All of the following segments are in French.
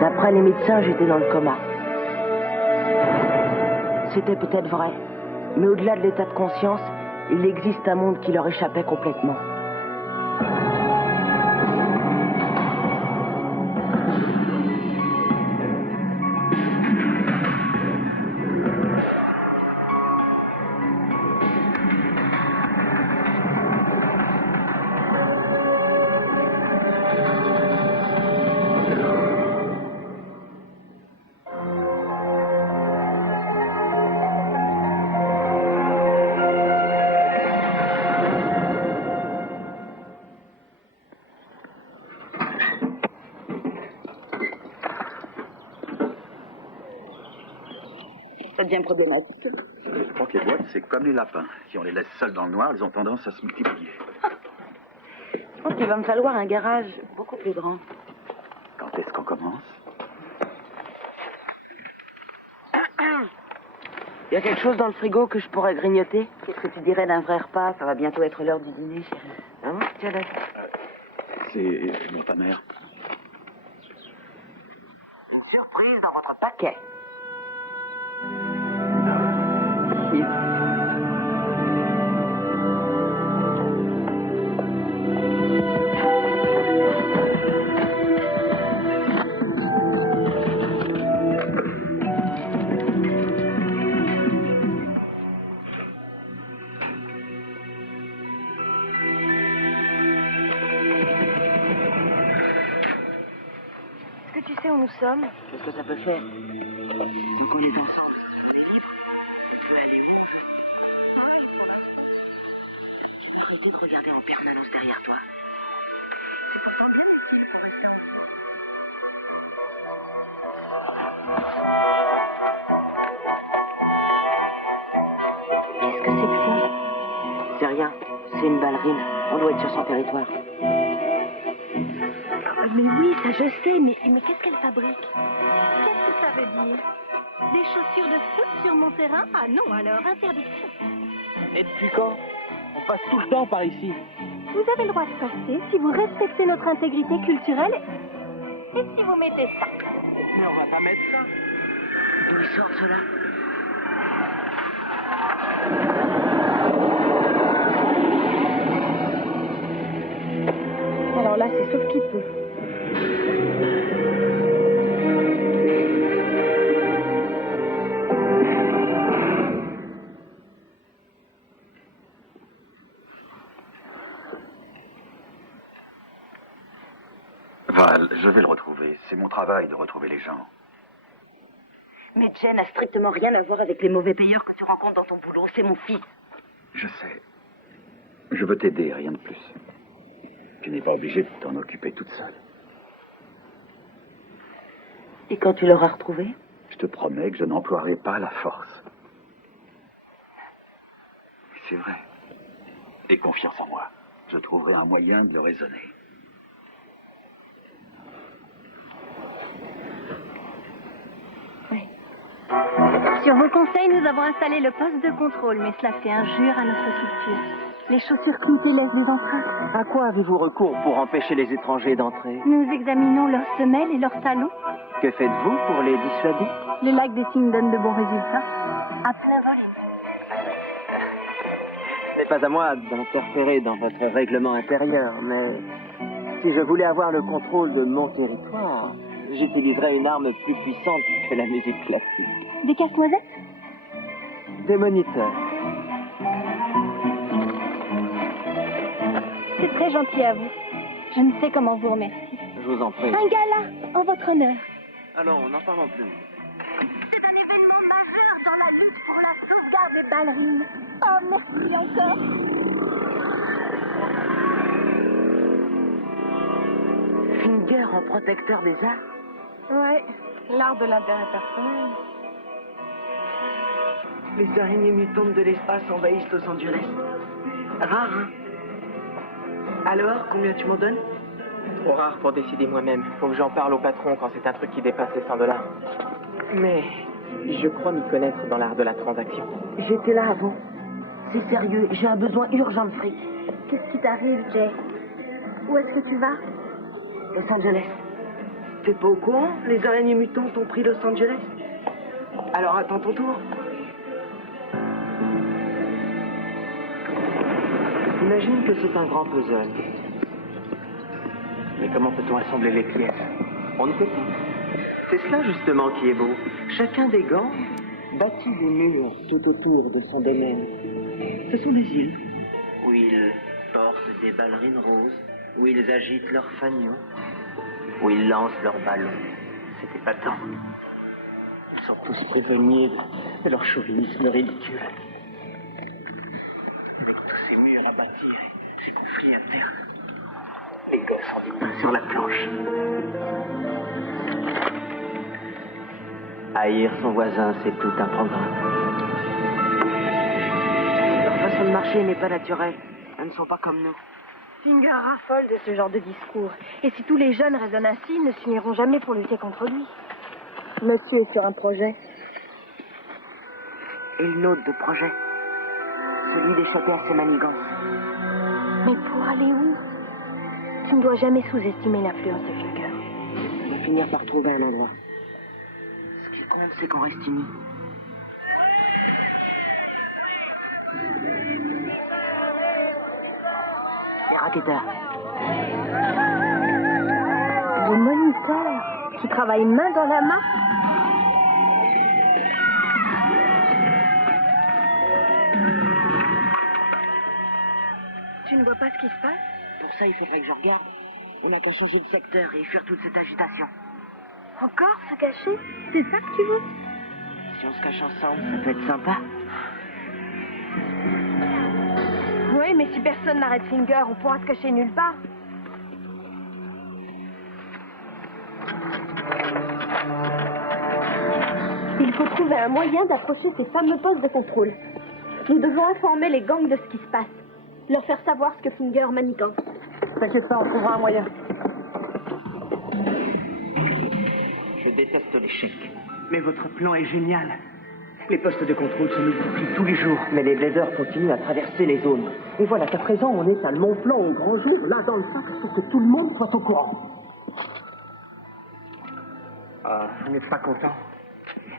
D'après les médecins, j'étais dans le coma. C'était peut-être vrai, mais au-delà de l'état de conscience, il existe un monde qui leur échappait complètement. Ça devient problématique. Je crois que les boîtes, c'est comme les lapins. Si on les laisse seuls dans le noir, ils ont tendance à se multiplier. Je pense qu'il va me falloir un garage beaucoup plus grand. Quand est-ce qu'on commence? Il y a quelque chose dans le frigo que je pourrais grignoter? Qu'est-ce que tu dirais d'un vrai repas? Ça va bientôt être l'heure du dîner, chérie. Hein? Tiens là. C'est ta mère. Une surprise dans votre paquet. Est-ce que tu sais où nous sommes? Qu'est-ce que ça peut faire? Donc on est ensemble. On est libre. On peut aller où? Tu peux arrêter de regarder en permanence derrière toi. C'est pourtant bien utile pour rester en Qu'est-ce que c'est que ça? C'est rien. C'est une ballerine. On doit être sur son territoire. Mais oui, ça je sais, mais qu'est-ce qu'elle fabrique? Qu'est-ce que ça veut dire? Des chaussures de foot sur mon terrain? Ah non, alors, interdiction. Et depuis quand? On passe tout le temps par ici. Vous avez le droit de passer si vous respectez notre intégrité culturelle et si vous mettez ça. Mais on va pas mettre ça. D'où ils sortent ceux-là? Alors là, c'est sauf qui peut. Val, je vais le retrouver. C'est mon travail de retrouver les gens. Mais Jen n'a strictement rien à voir avec les mauvais payeurs que tu rencontres dans ton boulot. C'est mon fils. Je sais. Je veux t'aider, rien de plus. Tu n'es pas obligée de t'en occuper toute seule. Et quand tu l'auras retrouvé? Je te promets que je n'emploierai pas la force. C'est vrai. Aie confiance en moi. Je trouverai un moyen de le raisonner. Sur vos conseils, nous avons installé le poste de contrôle, mais cela fait injure à notre culture. Les chaussures cloutées laissent des empreintes. À quoi avez-vous recours pour empêcher les étrangers d'entrer? Nous examinons leurs semelles et leurs talons. Que faites-vous pour les dissuader? Le lac des signes donne de bons résultats. À plein volume. Ce n'est pas à moi d'interférer dans votre règlement intérieur, mais si je voulais avoir le contrôle de mon territoire, j'utiliserais une arme plus puissante que la musique classique. Des casse-noisettes? Des moniteurs. C'est très gentil à vous. Je ne sais comment vous remercier. Je vous en prie. Un gala en votre honneur. Allons, n'en parlons plus. C'est un événement majeur dans la lutte pour la sauvegarde des ballerines. Oh, merci encore. Finger en protecteur des arts? Ouais, l'art de l'intérêt personnel. Les araignées mutantes de l'espace envahissent Los Angeles. Rare, hein? Alors, combien tu m'en donnes? Trop rare pour décider moi-même. Faut que j'en parle au patron quand c'est un truc qui dépasse les 100 $. Mais je crois m'y connaître dans l'art de la transaction. J'étais là avant. C'est sérieux, j'ai un besoin urgent de fric. Qu'est-ce qui t'arrive, Jay? Où est-ce que tu vas? Los Angeles. T'es pas au courant? Les araignées mutantes ont pris Los Angeles. Alors attends ton tour. Imagine que c'est un grand puzzle. Mais comment peut-on assembler les pièces? On ne peut pas. C'est cela justement qui est beau. Chacun des gangs bâtit des murs tout autour de son domaine. Ce sont des îles où ils portent des ballerines roses, où ils agitent leurs fanions, où ils lancent leurs ballons. C'est épatant. Ils sont tous prisonniers de leur chauvinisme ridicule. Avec tous ces murs à bâtir et ces conflits internes, les gosses ont du pain sur la planche. Haïr son voisin, c'est tout un programme. Leur façon de marcher n'est pas naturelle. Elles ne sont pas comme nous. Finger raffole de ce genre de discours. Et si tous les jeunes raisonnent ainsi, ils ne s'uniront jamais pour lutter contre lui. Monsieur est sur un projet. Et une autre de projet. Celui d'échapper à ses manigances. Mais pour aller où? Tu ne dois jamais sous-estimer l'influence de Finger. On va finir par trouver un endroit. Ce qui compte, c'est qu'on reste unis. Les racketteurs. Des moniteurs qui travaillent main dans la main. Tu ne vois pas ce qui se passe? Pour ça, il faudrait que je regarde. On n'a qu'à changer de secteur et fuir toute cette agitation. Encore se cacher? C'est ça que tu veux? Si on se cache ensemble, ça peut être sympa. Oui, mais si personne n'arrête Finger, on pourra se cacher nulle part. Il faut trouver un moyen d'approcher ces fameux postes de contrôle. Nous devons informer les gangs de ce qui se passe. Leur faire savoir ce que Finger manigance. T'inquiète pas, on trouvera un moyen. Je déteste l'échec. Mais votre plan est génial. Les postes de contrôle se multiplient tous les jours. Mais les Blazers continuent à traverser les zones. Et voilà qu'à présent, on étale mon plan au grand jour, là dans le sac, pour que tout le monde soit au courant. Ah, vous n'êtes pas content?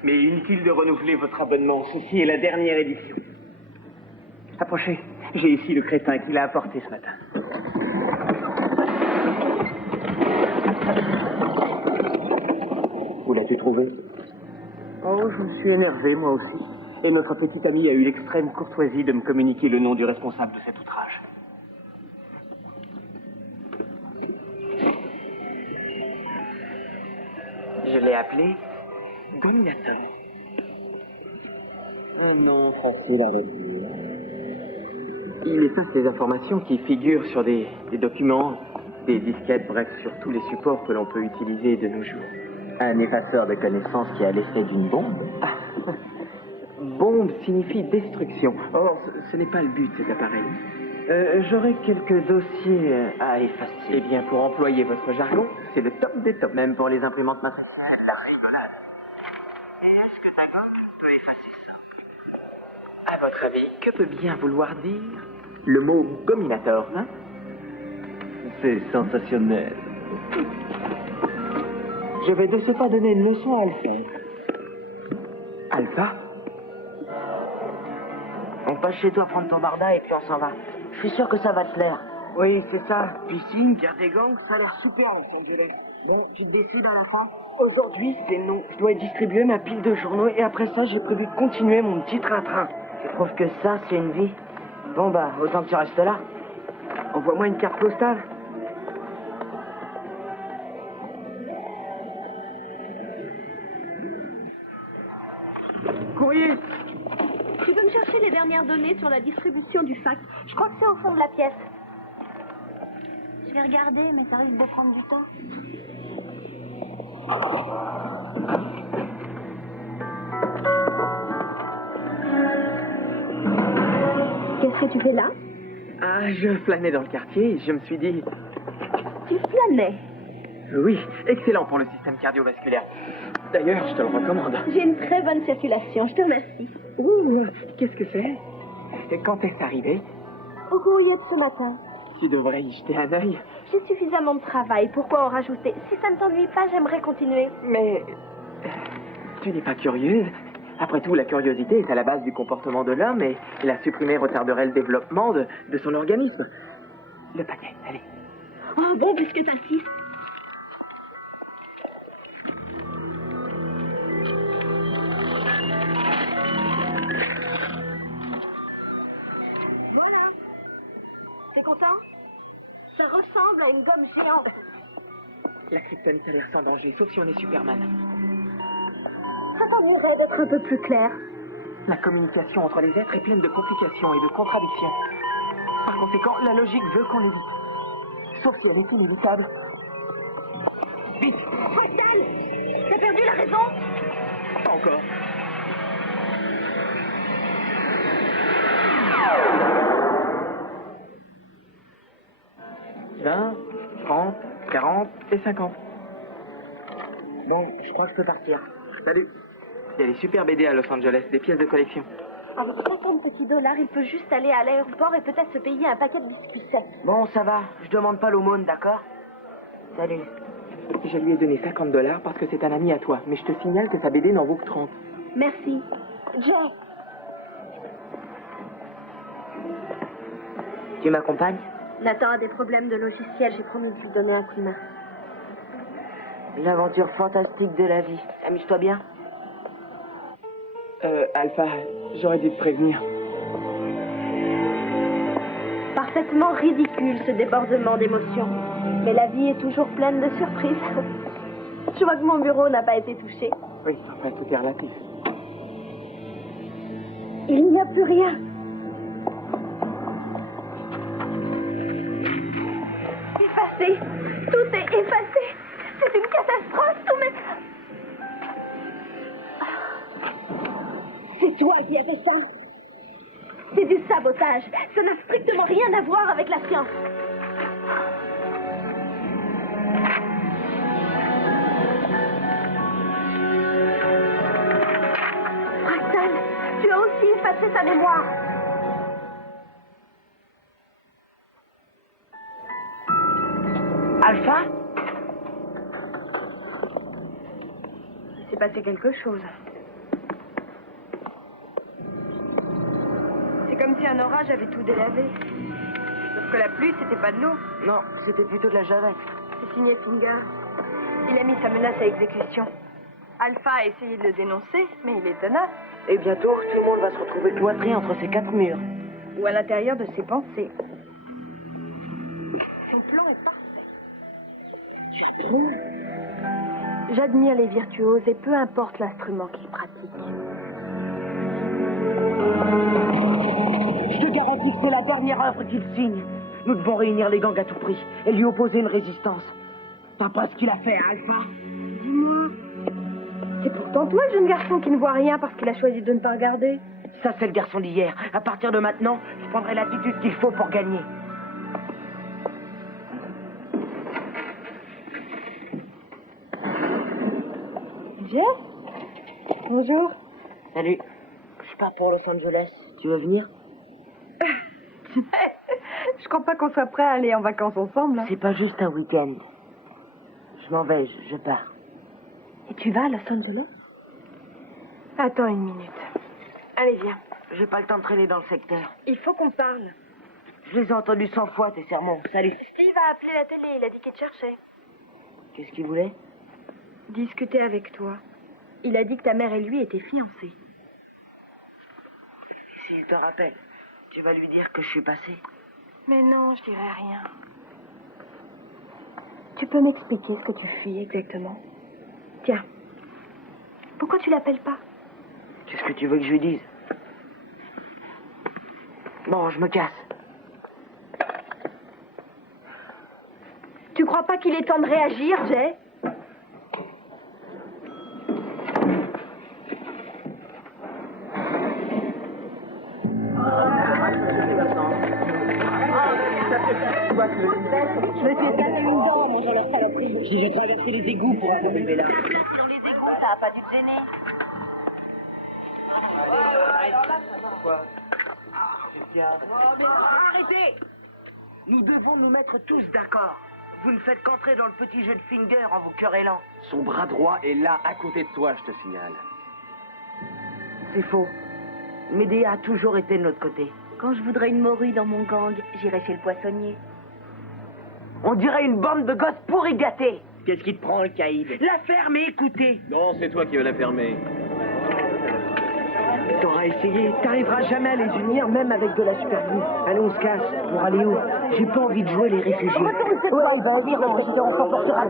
Mais inutile de renouveler votre abonnement. Ceci est la dernière édition. Approchez. J'ai ici le crétin qu'il a apporté ce matin. Où l'as-tu trouvé? Oh, je me suis énervé, moi aussi. Et notre petit ami a eu l'extrême courtoisie de me communiquer le nom du responsable de cet outrage. Je l'ai appelé Dominateur. Un nom facile à retenir. Il efface les informations qui figurent sur des documents, des disquettes, bref, sur tous les supports que l'on peut utiliser de nos jours. Un effaceur de connaissances qui a l'effet d'une bombe. Bombe signifie destruction. Or, ce n'est pas le but de cet appareil. J'aurais quelques dossiers à effacer. Eh bien, pour employer votre jargon, c'est le top des tops, même pour les imprimantes matricielles, la rigolade. Et est-ce que ta gomme peut effacer ça? À votre avis, que peut bien vouloir dire le mot gominator, hein? C'est sensationnel. Je vais de ce pas donner une leçon à Alpha. Alpha? On passe chez toi prendre ton barda et puis on s'en va. Je suis sûr que ça va te plaire. Oui, c'est ça. Piscine, guerre des gangs, ça a l'air super en Los Angeles. Bon, tu te décides à la fin? Aujourd'hui, c'est non. Je dois distribuer ma pile de journaux et après ça, j'ai prévu de continuer mon petit train-train. Tu trouves que ça, c'est une vie? Bon bah, autant que tu restes là. Envoie-moi une carte postale. Courrier. Tu peux me chercher les dernières données sur la distribution du fax? Je crois que c'est au fond de la pièce. Je vais regarder, mais ça risque de prendre du temps. Qu'est-ce que tu fais là? Ah, je flânais dans le quartier et je me suis dit... Tu flânes? Canet. Oui, excellent pour le système cardiovasculaire. D'ailleurs, je te le recommande. J'ai une très bonne circulation, je te remercie. Ouh, qu'est-ce que c'est? Et quand est-ce arrivé? Au courrier de ce matin. Tu devrais y jeter un œil. J'ai suffisamment de travail, pourquoi en rajouter? Si ça ne t'ennuie pas, j'aimerais continuer. Mais tu n'es pas curieuse? Après tout, la curiosité est à la base du comportement de l'homme et la supprimer retarderait le développement de son organisme. Le paquet, allez. Oh bon, puisque t'insistes. Voilà. T'es content? Ça ressemble à une gomme géante. La kryptonite a l'air sans danger, sauf si on est Superman. Ça t'ennuierait d'être un peu plus clair. La communication entre les êtres est pleine de complications et de contradictions. Par conséquent, la logique veut qu'on l'évite. Sauf si elle est inévitable. Vite! Pascal! T'as perdu la raison? Pas encore. « 20, 30, 40 et 50. Bon, je crois que je peux partir. Salut. Il y a des super BD à Los Angeles, des pièces de collection. Avec 50 petits dollars, il peut juste aller à l'aéroport et peut-être se payer un paquet de biscuits secs. Bon, ça va. Je demande pas l'aumône, d'accord? Salut. Je lui ai donné 50 $ parce que c'est un ami à toi, mais je te signale que sa BD n'en vaut que 30. Merci. Jay. Tu m'accompagnes? Nathan a des problèmes de logiciel, j'ai promis de lui donner un coup de main. L'aventure fantastique de la vie. Amuse-toi bien. Alpha, j'aurais dû te prévenir. Parfaitement ridicule ce débordement d'émotions. Mais la vie est toujours pleine de surprises. Je vois que mon bureau n'a pas été touché. Oui, enfin, tout est relatif. Il n'y a plus rien. Effacé. Tout est effacé. C'est une catastrophe. Tout m'est... C'est toi qui as fait ça. C'est du sabotage. Ça n'a strictement rien à voir avec la science. Fractal, tu as aussi effacé sa mémoire. Alpha? Il s'est passé quelque chose. C'est comme si un orage avait tout délavé. Sauf que la pluie, c'était pas de l'eau. Non, c'était plutôt de la javel. C'est signé Finger. Il a mis sa menace à exécution. Alpha a essayé de le dénoncer, mais il est tenace. Et bientôt, tout le monde va se retrouver cloîtré entre ces quatre murs. Ou à l'intérieur de ses pensées. Son plan est parfait. J'admire les virtuoses et peu importe l'instrument qu'ils pratiquent. Je te garantis que c'est la dernière œuvre qu'il signe. Nous devons réunir les gangs à tout prix et lui opposer une résistance. T'as pas ce qu'il a fait, Alpha? Dis-moi. C'est pourtant toi, le jeune garçon, qui ne voit rien parce qu'il a choisi de ne pas regarder. Ça, c'est le garçon d'hier. À partir de maintenant, je prendrai l'attitude qu'il faut pour gagner. Jeff? Bonjour. Salut. Je pars pour Los Angeles. Tu veux venir? Je crois pas qu'on soit prêt à aller en vacances ensemble. Hein. C'est pas juste un week-end. Je m'en vais, je pars. Et tu vas à Los Angeles? Attends une minute. Allez, viens. J'ai pas le temps de traîner dans le secteur. Il faut qu'on parle. Je les ai entendus 100 fois, tes sermons. Salut. Steve a appelé la télé, il a dit qu'il te cherchait. Qu'est-ce qu'il voulait? Discuter avec toi. Il a dit que ta mère et lui étaient fiancés. S'il te rappelle, tu vas lui dire que je suis passé. Mais non, je dirai rien. Tu peux m'expliquer ce que tu fuis exactement? Tiens. Pourquoi tu l'appelles pas? Qu'est-ce que tu veux que je lui dise? Bon, je me casse. Tu crois pas qu'il est temps de réagir, Jay? Je vais essayer de passer une dent en mangeant le J'ai traversé les égouts pour arriver là. Dans les égouts, ça a pas dû te gêner. Arrêtez! Nous devons nous mettre tous d'accord. Vous ne faites qu'entrer dans le petit jeu de finger en vous querellant. Son bras droit est là, à côté de toi, je te signale. C'est faux. Médéa a toujours été de notre côté. Quand je voudrais une morue dans mon gang, j'irai chez le poissonnier. On dirait une bande de gosses pourri gâtés. Qu'est-ce qui te prend, le caïd? La ferme et écoutez. Non, c'est toi qui veux la fermer. T'auras essayé. T'arriveras jamais à les unir, même avec de la super glue. Allez, on se casse. Pour aller où? J'ai pas envie de jouer les réfugiés. Ouais, vas-y, on s'emportera.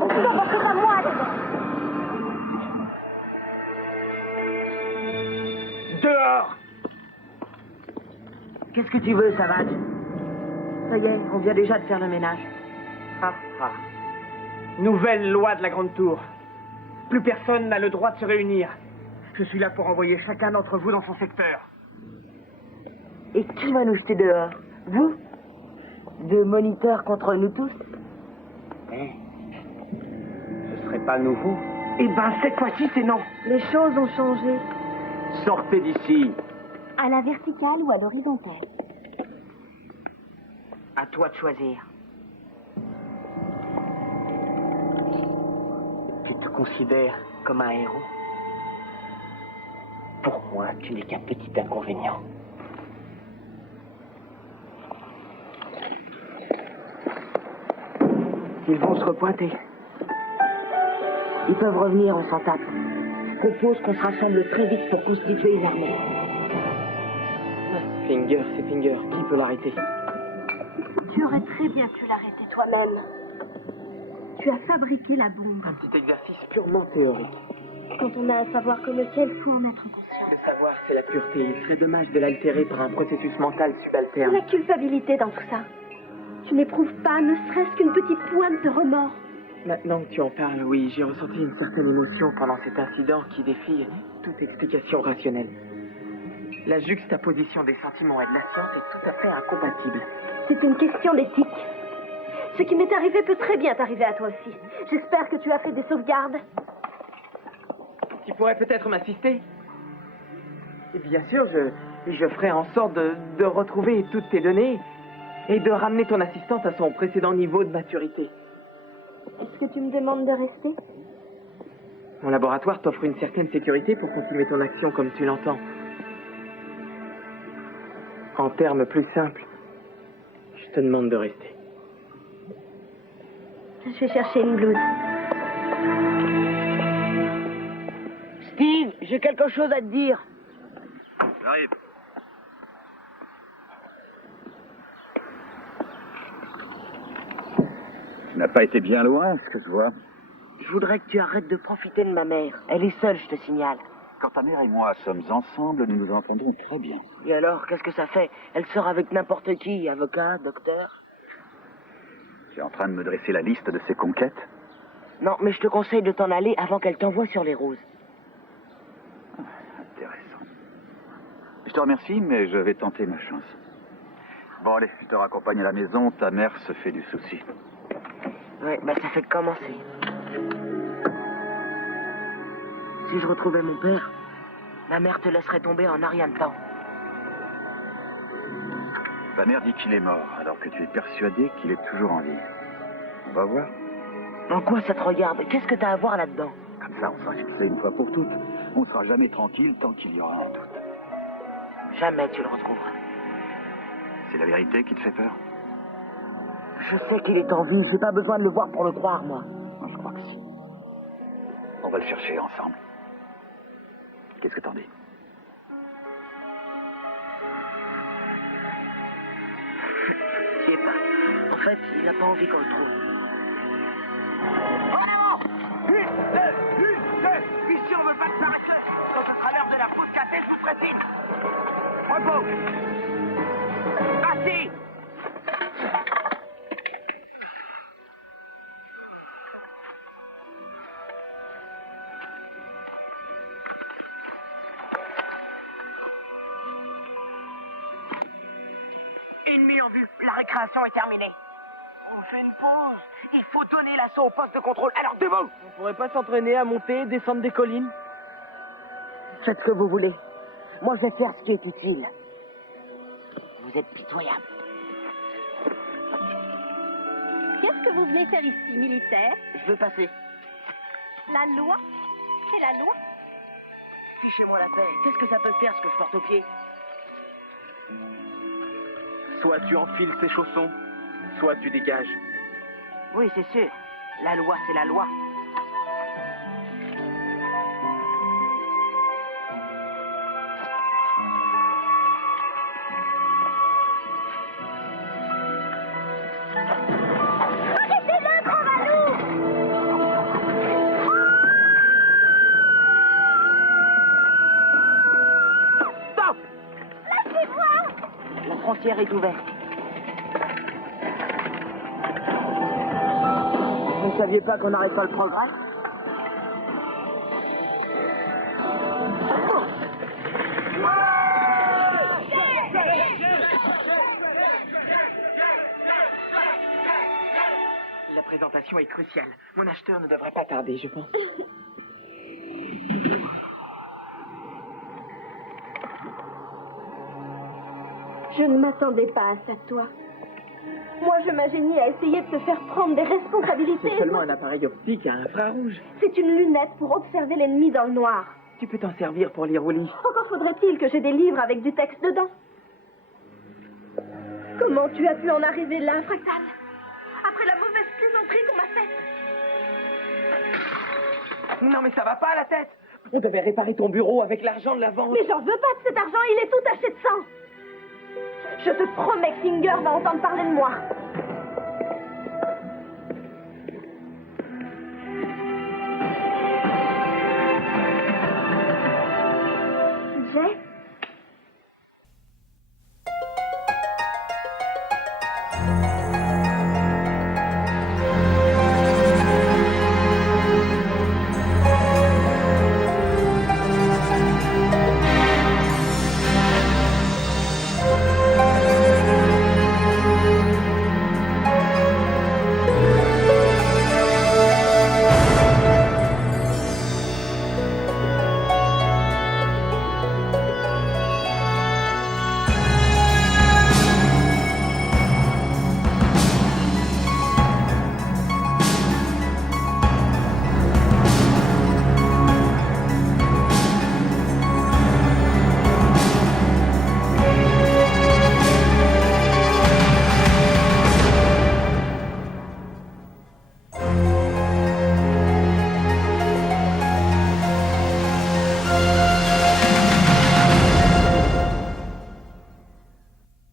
Dehors! Qu'est-ce que tu veux, Savage? Ça y est, on vient déjà de faire le ménage. Nouvelle loi de la Grande Tour. Plus personne n'a le droit de se réunir. Je suis là pour envoyer chacun d'entre vous dans son secteur. Et qui va nous jeter dehors? Vous? Deux moniteurs contre nous tous? Ce serait pas nouveau. Eh ben, cette fois-ci, c'est non. Les choses ont changé. Sortez d'ici. À la verticale ou à l'horizontale? À toi de choisir. Tu te considères comme un héros? Pour moi, tu n'es qu'un petit inconvénient. Ils vont se repointer. Ils peuvent revenir, on s'en tape. Je propose qu'on se rassemble très vite pour constituer une armée. Finger, c'est Finger. Qui peut l'arrêter? Tu aurais très bien pu l'arrêter toi-même. Tu as fabriqué la bombe. Un petit exercice purement théorique. Quand on a à savoir que le ciel, faut en être conscient. Le savoir, c'est la pureté. Il serait dommage de l'altérer par un processus mental subalterne. La culpabilité dans tout ça. Tu n'éprouves pas, ne serait-ce qu'une petite pointe de remords. Maintenant que tu en parles, oui, j'ai ressenti une certaine émotion pendant cet incident qui défie toute explication rationnelle. La juxtaposition des sentiments et de la science est tout à fait incompatible. C'est une question d'éthique. Ce qui m'est arrivé peut très bien t'arriver à toi aussi. J'espère que tu as fait des sauvegardes. Tu pourrais peut-être m'assister? Et bien sûr, je ferai en sorte de retrouver toutes tes données et de ramener ton assistante à son précédent niveau de maturité. Est-ce que tu me demandes de rester? Mon laboratoire t'offre une certaine sécurité pour continuer ton action comme tu l'entends. En termes plus simples, je te demande de rester. Je vais chercher une blouse. Steve, j'ai quelque chose à te dire. J'arrive. Tu n'as pas été bien loin, ce que je vois. Je voudrais que tu arrêtes de profiter de ma mère. Elle est seule, je te signale. Quand ta mère et moi sommes ensemble, nous nous entendons très bien. Et alors, qu'est-ce que ça fait? Elle sort avec n'importe qui, avocat, docteur. Tu es en train de me dresser la liste de ses conquêtes? Non, mais je te conseille de t'en aller avant qu'elle t'envoie sur les roses. Intéressant. Je te remercie, mais je vais tenter ma chance. Bon, allez, je te raccompagne à la maison. Ta mère se fait du souci. Ouais, bah ça fait que commencer. Si je retrouvais mon père, ma mère te laisserait tomber en un rien de temps. Ta mère dit qu'il est mort, alors que tu es persuadé qu'il est toujours en vie. On va voir. En quoi ça te regarde? Qu'est-ce que t'as à voir là-dedans? Comme ça, on sera fixé une fois pour toutes. On ne sera jamais tranquille tant qu'il y aura un doute. Jamais tu le retrouveras. C'est la vérité qui te fait peur? Je sais qu'il est en vie, j'ai pas besoin de le voir pour le croire, moi. Moi, je crois que si. On va le chercher ensemble. Qu'est-ce que t'en dis? Tu sais pas. En fait, il a pas envie qu'on le trouve. Ici, on veut pas de paresseux. Quand je traverse de la pause café, je vous ferai signe. Repos. Assis. Ennemi en vue. La récréation est terminée. fais une pause. Il faut donner l'assaut au poste de contrôle. Alors debout. On pourrait pas s'entraîner à monter, descendre des collines? Faites ce que vous voulez. Moi, je vais faire ce qui est utile. Vous êtes pitoyable. Qu'est-ce que vous venez faire ici, militaire? Je veux passer. La loi? C'est la loi? Fichez-moi la paix. Qu'est-ce que ça peut faire, ce que je porte au pied? Soit tu enfiles ces chaussons, soit tu dégages. Oui, c'est sûr. La loi, c'est la loi. Arrêtez-le, grand Valou! Stop! Lâchez-moi! La frontière est ouverte. Vous ne saviez pas qu'on n'arrête pas le progrès? La présentation est cruciale. Mon acheteur ne devrait pas tarder, je pense. Je ne m'attendais pas à ça de toi. Moi, je m'ingénie à essayer de te faire prendre des responsabilités. C'est seulement un appareil optique à infrarouge. C'est une lunette pour observer l'ennemi dans le noir. Tu peux t'en servir pour lire au lit. Encore faudrait-il que j'ai des livres avec du texte dedans. Comment tu as pu en arriver là, Fractal? Après la mauvaise plaisanterie qu'on m'a faite. Non, mais ça va pas à la tête. On devait réparer ton bureau avec l'argent de la vente. Mais j'en veux pas de cet argent, il est tout taché de sang. Je te promets que Singer va entendre parler de moi.